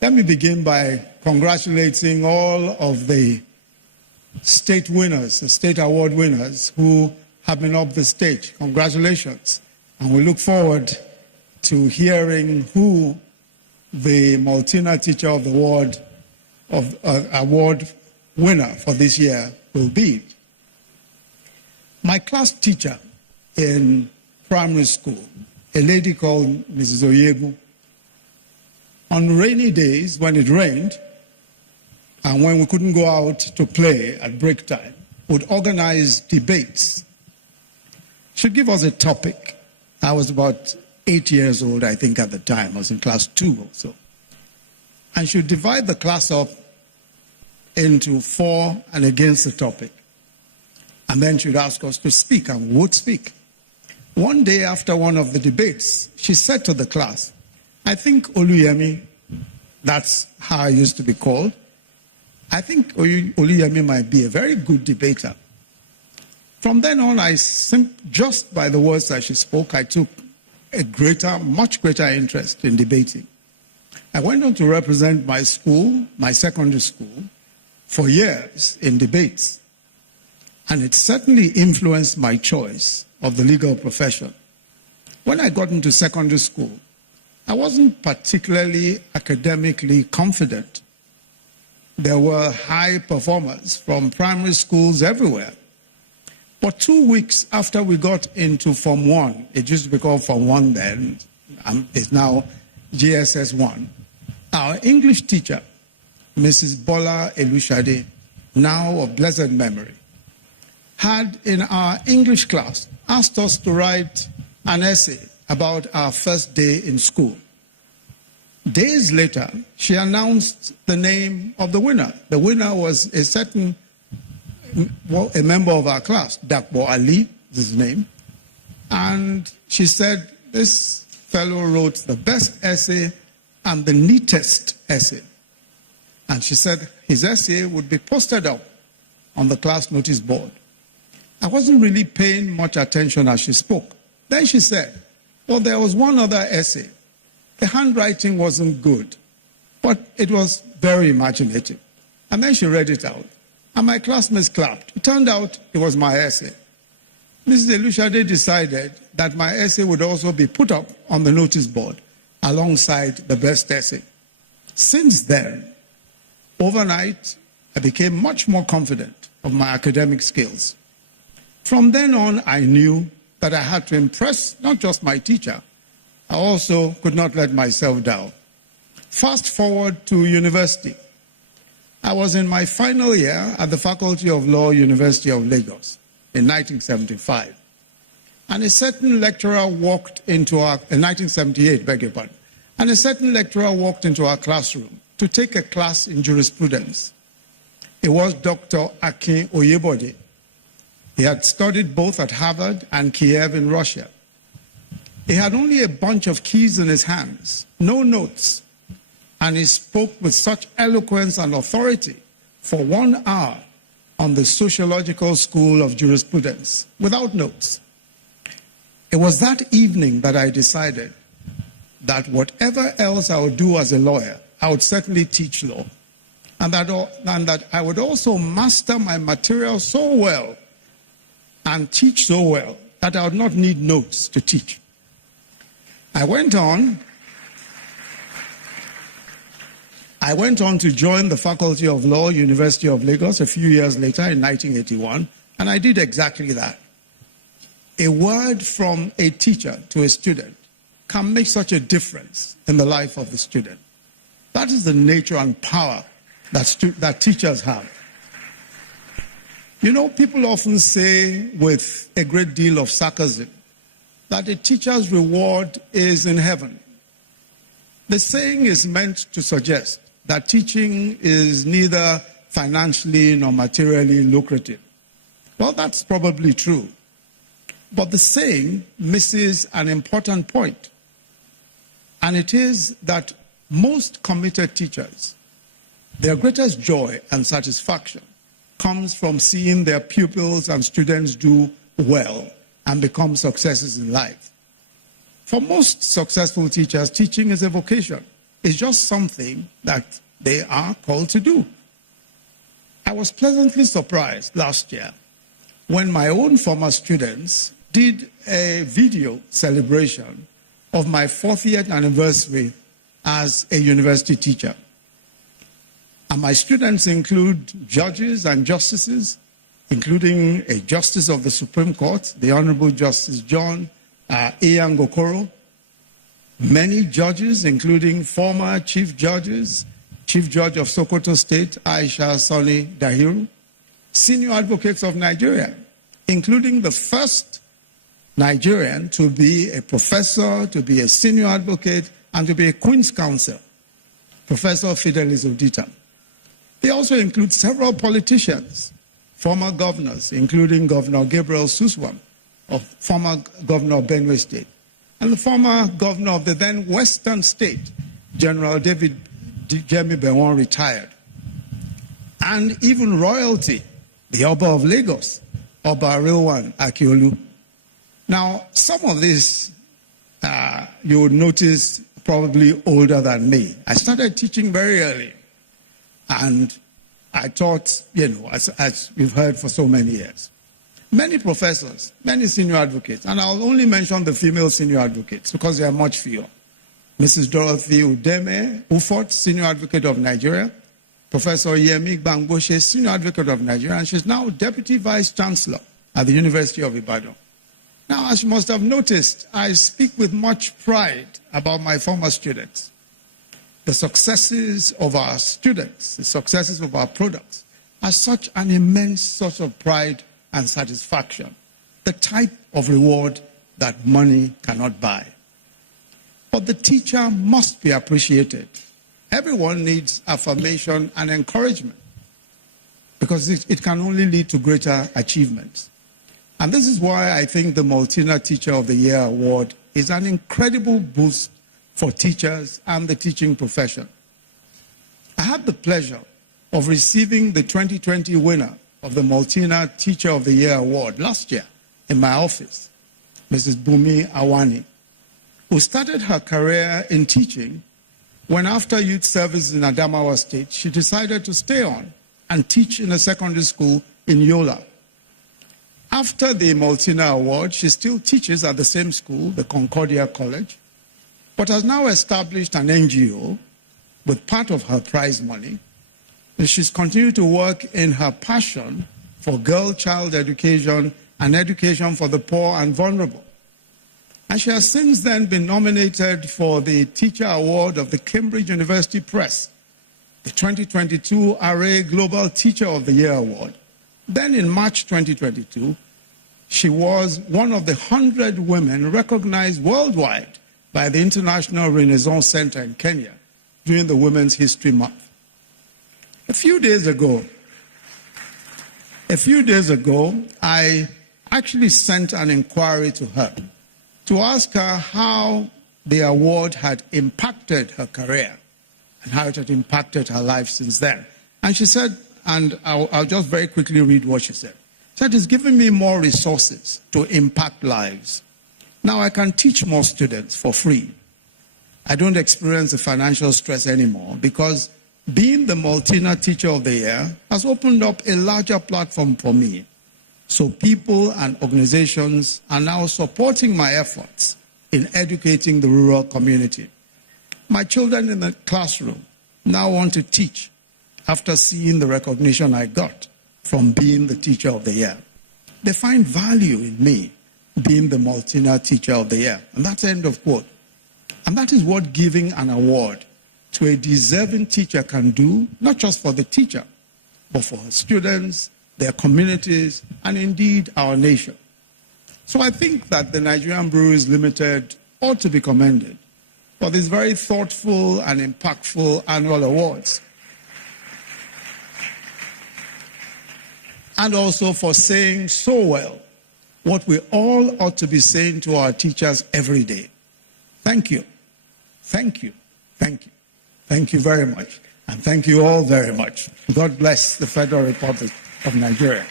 Let me begin by congratulating all of the state winners, the state award winners who have been up the stage. Congratulations. And we look forward to hearing who the Maltina Teacher of the award winner for this year will be. My class teacher in primary school, a lady called Mrs. Oyegun, on rainy days when it rained and when we couldn't go out to play at break time, would organize debates. She'd give us a topic. I was about 8 years old, I think, at the time. I was in class 2 or so. And she'd divide the class up into for and against the topic. And then she'd ask us to speak, and we would speak. One day after one of the debates, she said to the class, I think Oluyemi, that's how I used to be called, I think Oluyemi might be a very good debater. From then on, just by the words that she spoke, I took a much greater interest in debating. I went on to represent my school, my secondary school, for years in debates. And it certainly influenced my choice of the legal profession. When I got into secondary school, I wasn't particularly academically confident. There were high performers from primary schools everywhere. But 2 weeks after we got into Form 1, it used to be called Form 1 then, it's now GSS 1, our English teacher, Mrs. Bola Elushade, now of blessed memory, had in our English class asked us to write an essay about our first day in school. Days later, she announced the name of the winner. The winner was a member of our class, Dakbo Ali, is his name. And she said, this fellow wrote the best essay and the neatest essay. And she said his essay would be posted up on the class notice board. I wasn't really paying much attention as she spoke. Then she said, well, there was one other essay. The handwriting wasn't good, but it was very imaginative. And then she read it out, and my classmates clapped. It turned out it was my essay. Mrs. Elushade decided that my essay would also be put up on the notice board alongside the best essay. Since then, overnight, I became much more confident of my academic skills. From then on, I knew that I had to impress not just my teacher, I also could not let myself down. Fast forward to university. I was in my final year at the Faculty of Law, University of Lagos in 1975. And a certain lecturer walked into our, in 1978, beg your pardon, and a certain lecturer walked into our classroom to take a class in jurisprudence. It was Dr. Akin Oyebode. He had studied both at Harvard and Kiev in Russia. He had only a bunch of keys in his hands, no notes, and he spoke with such eloquence and authority for 1 hour on the sociological school of jurisprudence, without notes. It was that evening that I decided that whatever else I would do as a lawyer, I would certainly teach law, and that I would also master my material so well and teach so well that I would not need notes to teach. I went on to join the Faculty of Law, University of Lagos, a few years later in 1981, and I did exactly that. A word from a teacher to a student can make such a difference in the life of the student. That is the nature and power that teachers have. You know, people often say with a great deal of sarcasm that a teacher's reward is in heaven. The saying is meant to suggest that teaching is neither financially nor materially lucrative. Well, that's probably true. But the saying misses an important point. And it is that most committed teachers, their greatest joy and satisfaction comes from seeing their pupils and students do well and become successes in life. For most successful teachers, teaching is a vocation. It's just something that they are called to do. I was pleasantly surprised last year when my own former students did a video celebration of my 40th anniversary as a university teacher. And my students include judges and justices, including a justice of the Supreme Court, the Honorable Justice John Ngokoro, many judges, including former chief judges, Chief Judge of Sokoto State, Aisha Sani Dahiru, senior advocates of Nigeria, including the first Nigerian to be a professor, to be a senior advocate, and to be a Queen's Counsel, Professor Fidelis Odita. They also include several politicians, former governors, including Governor Gabriel Suswam, former governor of Benue State, and the former governor of the then Western State, General David Yemi Bewon, retired. And even royalty, the Oba of Lagos, Oba Rilwan Akiolu. Now, some of this you would notice probably older than me. I started teaching very early. And I taught, as we've heard, for so many years. Many professors, many senior advocates, and I'll only mention the female senior advocates because they are much fewer. Mrs. Dorothy Udeme Ufot, senior advocate of Nigeria. Professor Yemi Bangboshe, senior advocate of Nigeria, and she's now deputy vice chancellor at the University of Ibadan. Now, as you must have noticed, I speak with much pride about my former students. The successes of our students, the successes of our products, are such an immense source of pride and satisfaction, the type of reward that money cannot buy. But the teacher must be appreciated. Everyone needs affirmation and encouragement because it can only lead to greater achievements. And this is why I think the Maltina Teacher of the Year Award is an incredible boost for teachers and the teaching profession. I had the pleasure of receiving the 2020 winner of the Maltina Teacher of the Year Award last year in my office, Mrs. Bumi Awani, who started her career in teaching when, after youth service in Adamawa State, she decided to stay on and teach in a secondary school in Yola. After the Maltina Award, she still teaches at the same school, the Concordia College, but has now established an NGO with part of her prize money. And she's continued to work in her passion for girl-child education and education for the poor and vulnerable. And she has since then been nominated for the Teacher Award of the Cambridge University Press, the 2022 RA Global Teacher of the Year Award. Then in March 2022, she was one of the 100 women recognized worldwide by the International Renaissance Center in Kenya during the Women's History Month. A few days ago, I actually sent an inquiry to her to ask her how the award had impacted her career and how it had impacted her life since then. And she said, and I'll just very quickly read what she said. She said, "It's given me more resources to impact lives. Now I can teach more students for free. I don't experience the financial stress anymore because being the Maltina Teacher of the Year has opened up a larger platform for me. So people and organizations are now supporting my efforts in educating the rural community. My children in the classroom now want to teach after seeing the recognition I got from being the Teacher of the Year. They find value in me being the Maltina Teacher of the Year." And that's the end of quote. And that is what giving an award to a deserving teacher can do, not just for the teacher, but for her students, their communities, and indeed our nation. So I think that the Nigerian Breweries Limited ought to be commended for these very thoughtful and impactful annual awards. And also for saying so well what we all ought to be saying to our teachers every day. Thank you. Thank you. Thank you. Thank you very much. And thank you all very much. God bless the Federal Republic of Nigeria.